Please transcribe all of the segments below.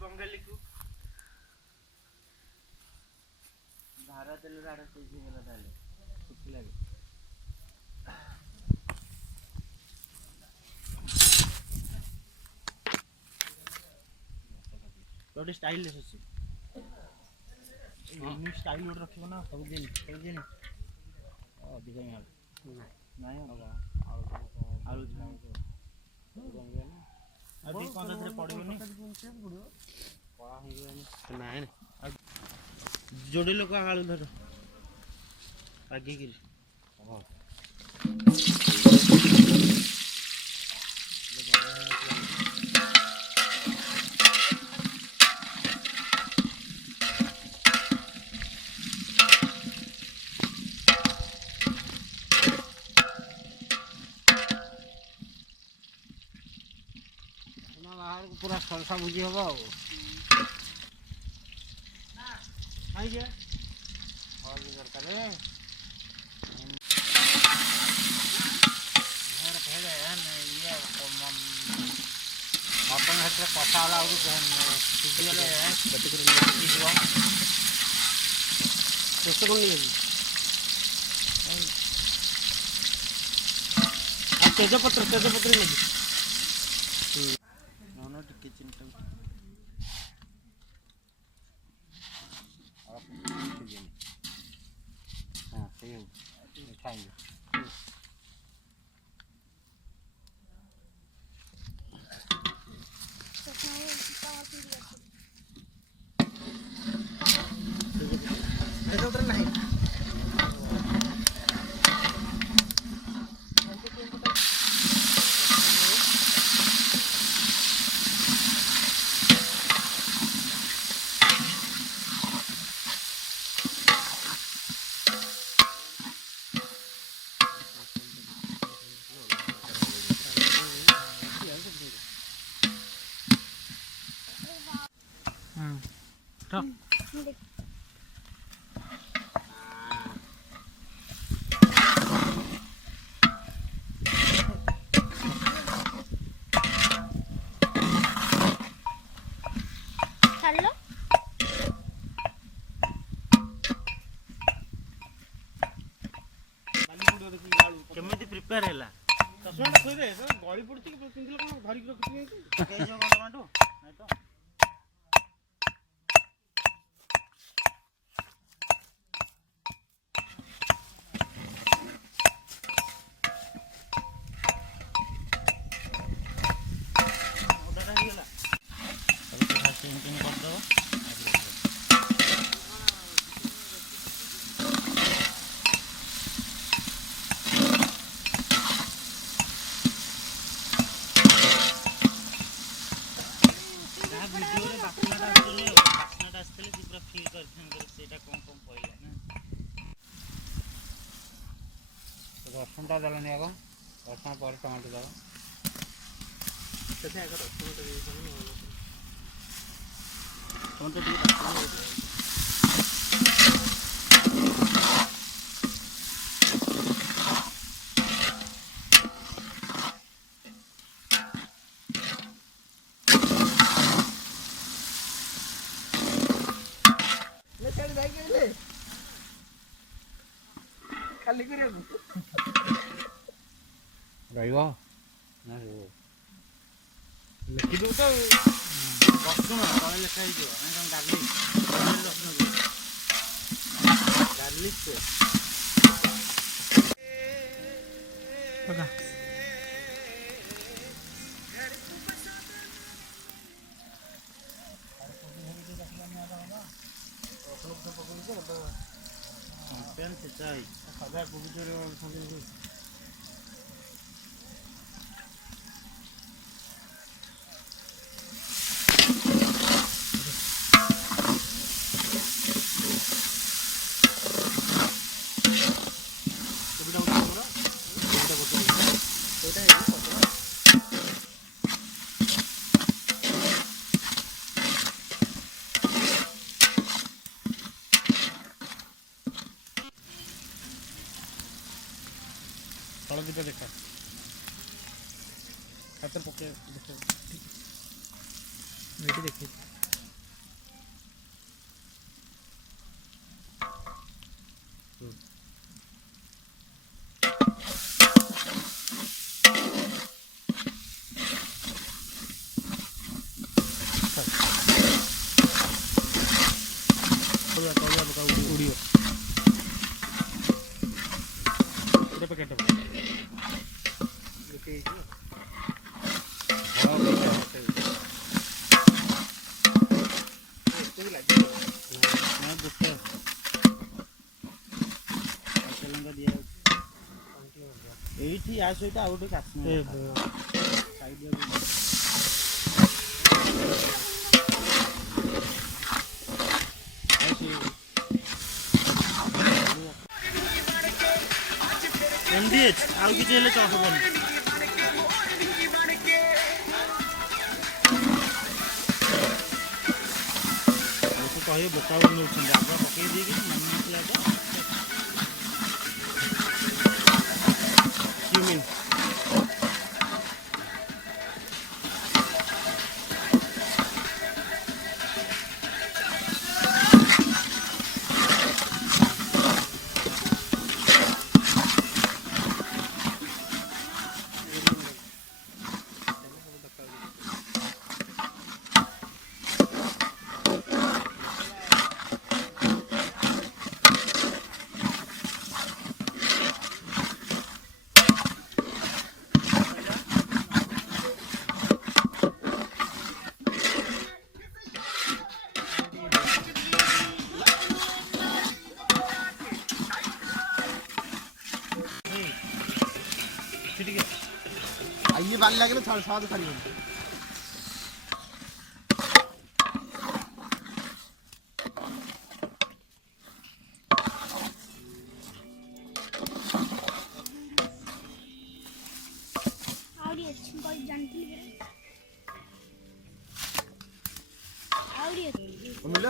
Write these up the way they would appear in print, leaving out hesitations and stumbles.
बंगाली को धारा तेल राड़ा तेजी गला ताले सुखिला तोड़ी स्टाइल ले ससी न्यू स्टाइल उड़ रखिबो ना सब दिन अधिक यार नहीं होगा आलू अभी कौन से पड़िबो नहीं पड़ा हो गया नहीं जोड़े लोग आलू धर आगे गिर हां पूरा सरसा बुझी होगा आई गया और भी दरकार है मेरे पहले है ना ये मटन है तो पसाला और सीधी वाले है कट कर नहीं हुआ कैसे कौन नहीं है तेजपत्र नहीं किचन टू हाँ सही है खाएंगे नहीं केमिति प्रिपेयर हैला चश्मा खोइ दे गळी पड़ती कि पिंदिल कोन धरि के रखि के जो टमाटो नै तो ओडा रही गेला अब तो सेंटिंग कर दो रसुन टा दलनी आगो रसुन पर टमाटो दो कैसे आकर टमाटो खाली करियो रहिबो ना लिखि दउ त रसुन तले लेखा ही जो हम गार्लिक से पका पेन से चाहिए सादा बुजुर्ग समझ हलदीटा देखा हाथ पके देखिए उड़ियो पूरा पैकेट ଏଇଠି ୟା ସହିତ ଆଉ ଗୋଟେ କାଶ୍ମୀର ଏମିତି ଆଉ କିଛି ହେଲେ ହବନି। କହିବେ ବୋକା ନେଉଛନ୍ତି ଆଗ ପକେଇ ଦେଇକି ମନେ ନଥିଲା ତ କ୍ୟୁମିନ୍ ये बाल लगे ना साथ खड़ी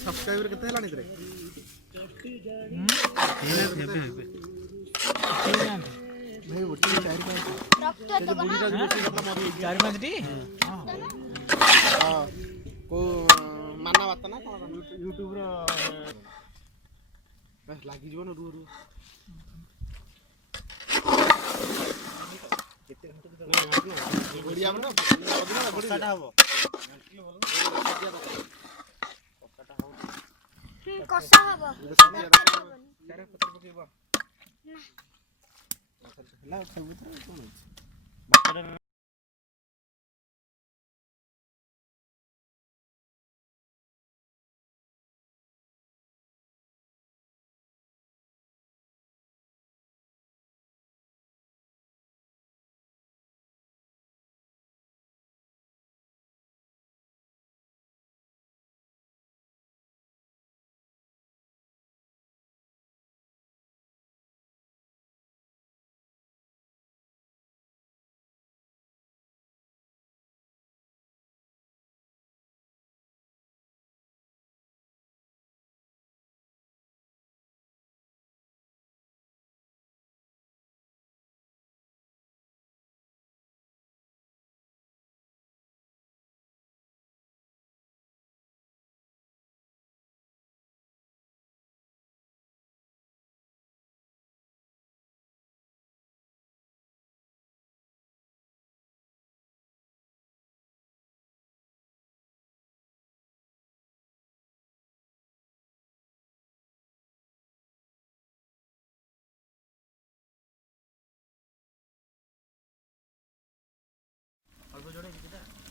सब्सक्राइबर केते हलानी रे भाई वो 4-5 को माना बात ना यूट्यूब रो बस लागी जीवन रू केते गोड़िया में ना गोड़ियाटा हबो कसा हबो चारे पत्र पकेबो ना ला खेबु तो कोन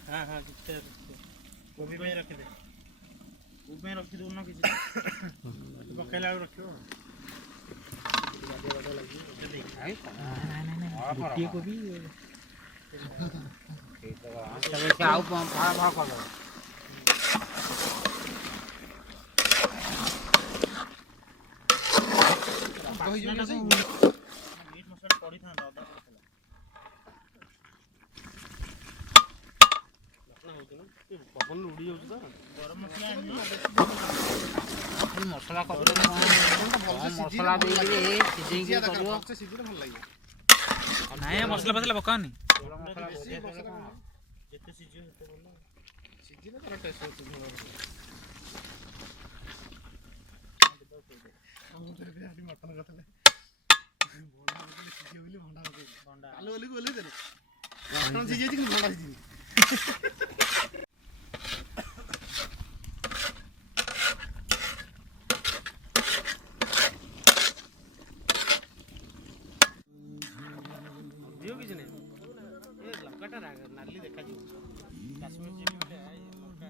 हाँ हाँ कोबी में रख दे कोबी में रखी दूँ ना किसी पकेला रखियो गोटे कोबी आउ फाड़ फाड़ कर मीट मसाला पड़ी था अदा पवन उड़ी जाऊँ तो गरम मसला मसला कर मसला दे ନାଇଁ ମସଲା ଫସଲା ପକାଅନି। ଯେତେ ସିଝିବ ସେତେ ଭଲ। ସିଝିଲେ ତାର ଟେଷ୍ଟ ଅଛି ଝୋଳର। ମୁଁ ତ ଏବେ ଆଜି ମଟନ କରିଥିଲେ। ସିଝିବ ବୋଲି ଭଣ୍ଡା ପକେଇଲି। ଆଲୁ ବୋଲି ଓହ୍ଲେଇ ଦେଲେ। ମଟନ ସିଝିଯାଇଛି କିନ୍ତୁ ଭଣ୍ଡା ସିଝିନି। ଦିଅ କିଛି ନାହିଁ ଏ ଲଙ୍କାଟା ନାଲି ଦେଖାଯିବ କାଶ୍ମୀର ଚିଲି ଗୋଟେ ଲଙ୍କା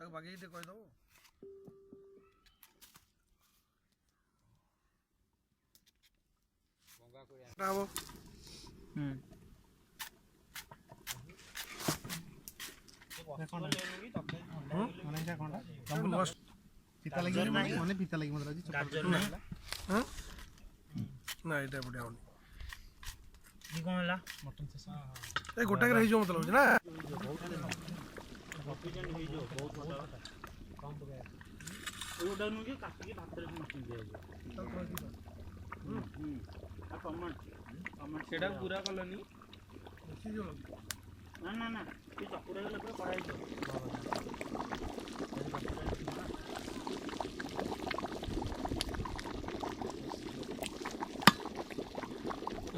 ତାକୁ ବାଗେଇ ଟିକେ କହିଦବୁ। ହବ ପିତା ଲାଗି ମାନେ ପିତା ଲାଗି ମତେ ଆଜି ନା ଏଇଟା ବଢିଆ ହଉନି। କଣ ହେଲା ମଟନ ଶେଷ। ଏ ଗୋଟାକରେ ହେଇଯିବ ମତେ ଲାଗୁଛି ନା। ଏଇଟା ନୁହେଁ କି କାଟିକି ଭାତରେ ମିଶେଇ ଦିଆଯିବ। ସେଟା ପୁରା କଲନି ନା ନା ନା ସେ ଚକୁଡ଼ା ଗଲେ ପୁରା କରାହେଇଯିବ।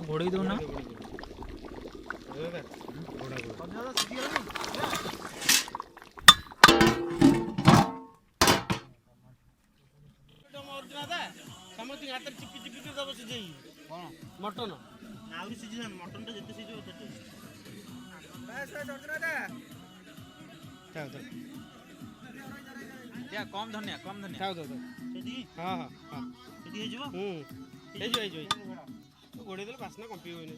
ଘୋଡ଼େଇ ଦଉନା। ସମସ୍ତଙ୍କ ହାତରେ ଚିପି ଚିପି ଦବ ସିଝେଇକି। କ'ଣ ମଟନ ଆହୁରି ସିଝିଲାନି। ମଟନଟା ଯେତେ ସିଝିବ ସେତେ କମ୍ ଧନିଆ କମ୍ ଧନିଆ। ସେଠି ହଁ ହଁ ହଁ ସେଠି ହେଇଯିବ। ହେଇଯିବ ଗୋଡ଼େଇ ଦେଲେ ବାସ୍ନା କମ୍ପି ହୁଏନି।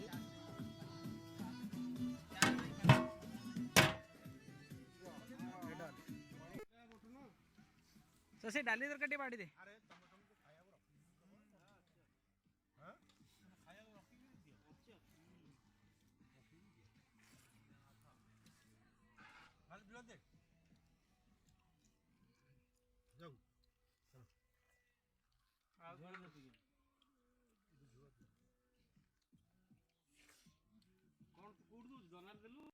ସେ ଡାଲି ତରକାରୀ ଟିକେ ବାଡ଼ି ଦେ। କ'ଣ କୋଉଠି ଦଉଛୁ? ଦନାରେ ଦେଲୁ।